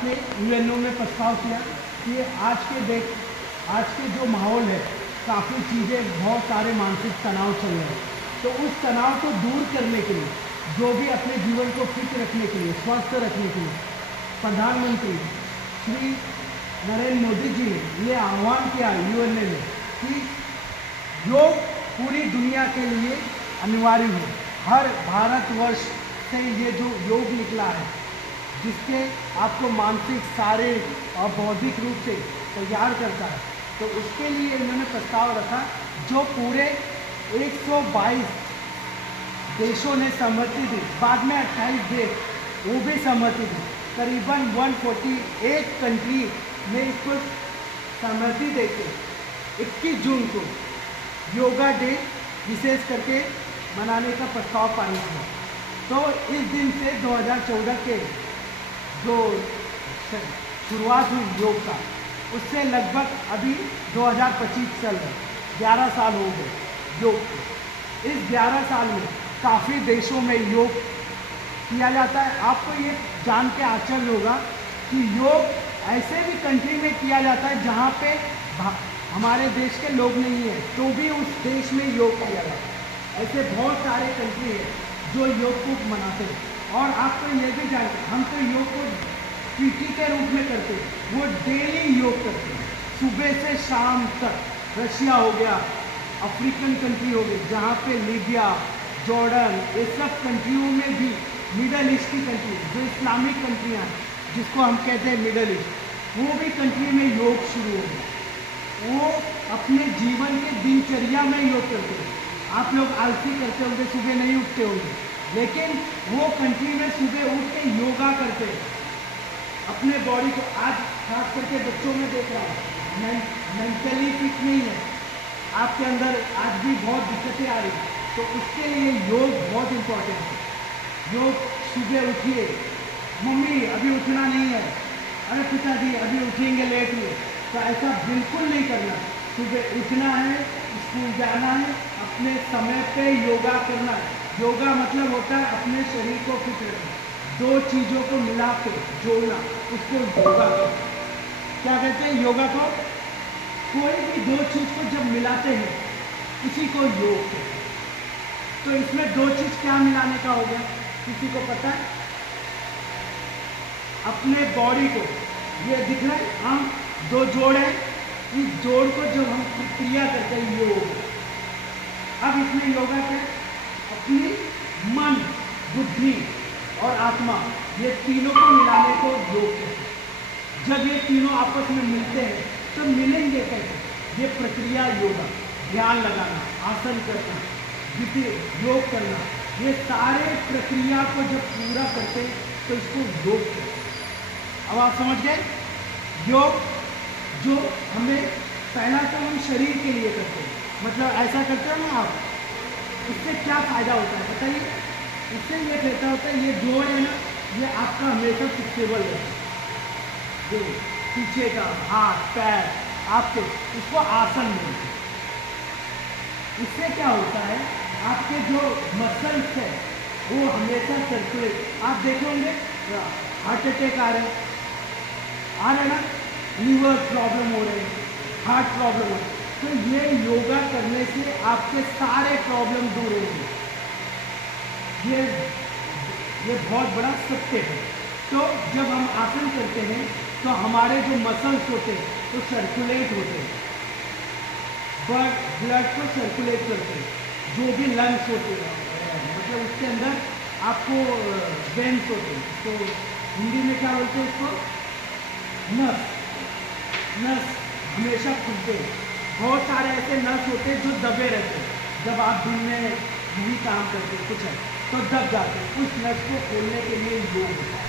भारत ने यूएनओ में प्रस्ताव किया कि आज के जो माहौल है, काफ़ी चीज़ें, बहुत सारे मानसिक तनाव चल रहे हैं, तो उस तनाव को दूर करने के लिए, जो भी अपने जीवन को फिट रखने के लिए, स्वस्थ रखने के लिए, प्रधानमंत्री श्री नरेंद्र मोदी जी ने ये आह्वान किया यूएनओ में कि योग पूरी दुनिया के लिए अनिवार्य हो। हर भारतवर्ष से ये जो योग निकला है, जिसके आपको मानसिक, शारीरिक और बौद्धिक रूप से तैयार करता है, तो उसके लिए इन्होंने प्रस्ताव रखा, जो पूरे 122 देशों ने सहमति दी। बाद में 28 देश वो भी सहमति दी। करीबन 148 कंट्री ने इसको सहमति देके 21 जून को योगा डे विशेष करके मनाने का प्रस्ताव पारित हुआ। तो इस दिन से 2014 के जो शुरुआत हुई योग का, उससे लगभग अभी 2025 चल रहा है, 11 साल हो गए योग के। इस 11 साल में काफ़ी देशों में योग किया जाता है। आपको ये जान के आश्चर्य होगा कि योग ऐसे भी कंट्री में किया जाता है जहाँ पे हमारे देश के लोग नहीं हैं, तो भी उस देश में योग किया जाता है। ऐसे बहुत सारे कंट्री हैं जो योग को मनाते हैं। और आपको ये भी जानते, हम तो योग को पीटी के रूप में करते हैं, वो डेली योग करते हैं, सुबह से शाम तक। रशिया हो गया, अफ्रीकन कंट्री हो गई, जहाँ पे लीबिया, जॉर्डन, ये सब कंट्रियों में भी, मिडल ईस्ट की कंट्री, जो इस्लामिक कंट्रियाँ हैं, जिसको हम कहते हैं मिडल ईस्ट, वो भी कंट्री में योग शुरू हो गया। वो अपने जीवन के दिनचर्या में योग करते हैं। आप लोग आलसी करते होंगे, सुबह नहीं उठते होंगे, लेकिन वो कंट्री में सुबह उठ के योगा करते हैं अपने बॉडी को। आज खास करके बच्चों में देख रहा हूँ, मेंटली फिट नहीं है, आपके अंदर आज भी बहुत दिक्कतें आ रही, तो उसके लिए योग बहुत इम्पोर्टेंट है। योग सुबह उठिए, मम्मी अभी उठना नहीं है, अरे पिताजी अभी उठेंगे लेट हुए, तो ऐसा बिल्कुल नहीं करना। सुबह उठना है, स्कूल जाना है, अपने समय पे योगा करना है। योगा मतलब होता है अपने शरीर को फिट रखना, दो चीज़ों को मिला के जोड़ना, उसको योगा कहते हैं। क्या कहते हैं योगा को? कोई भी दो चीज़ को जब मिलाते हैं, उसी को योग कहते हैं। तो इसमें दो चीज़ क्या मिलाने का हो गया, किसी को पता है? अपने बॉडी को, ये दिख रहा है हम दो जोड़ है, इस जोड़ को जब हम क्रिया करते हैं योग। अब इसमें योगा क्या? अपनी मन, बुद्धि और आत्मा, ये तीनों को मिलाने को योग कहते हैं। जब ये तीनों आपस में मिलते हैं तो मिलेंगे कैसे? ये प्रक्रिया योगा, ध्यान लगाना, आसन करना, योग करना, ये सारे प्रक्रिया को जब पूरा करते हैं तो इसको योग कहते हैं। अब आप समझ गए? योग जो हमें पहला तो हम शरीर के लिए करते हैं, मतलब ऐसा करते हो ना आप, इससे क्या फ़ायदा होता है बताइए? इससे ये कहता होता है, ये जोड़ है ना, ये आपका हमेशा फिक्सेबल है। जो पीछे का हाथ पैर आपके, इसको आसन बोलते हैं। इससे क्या होता है, आपके जो मसल्स है वो हमेशा सर्कुलेट। आप देखेंगे हार्ट अटैक आ रहे ना, लीवर प्रॉब्लम हो रहे हैं, हार्ट प्रॉब्लम हो रहे हैं, तो ये योगा करने से आपके सारे प्रॉब्लम दूर होंगे। ये बहुत बड़ा सत्य है। तो जब हम आसन करते हैं तो हमारे जो मसल्स होते हैं वो सर्कुलेट होते हैं, ब्लड को सर्कुलेट करते हैं। जो भी लंग्स होते हैं, मतलब उसके अंदर आपको वेन्स होते हैं, तो हिंदी में क्या बोलते हैं इसको? नस हमेशा खुलते हैं। बहुत सारे ऐसे नस होते हैं जो दबे रहते हैं, जब आप दिन में नहीं काम करते कुछ है तो दब जाते हैं। उस नस को खोलने के लिए योग होता है।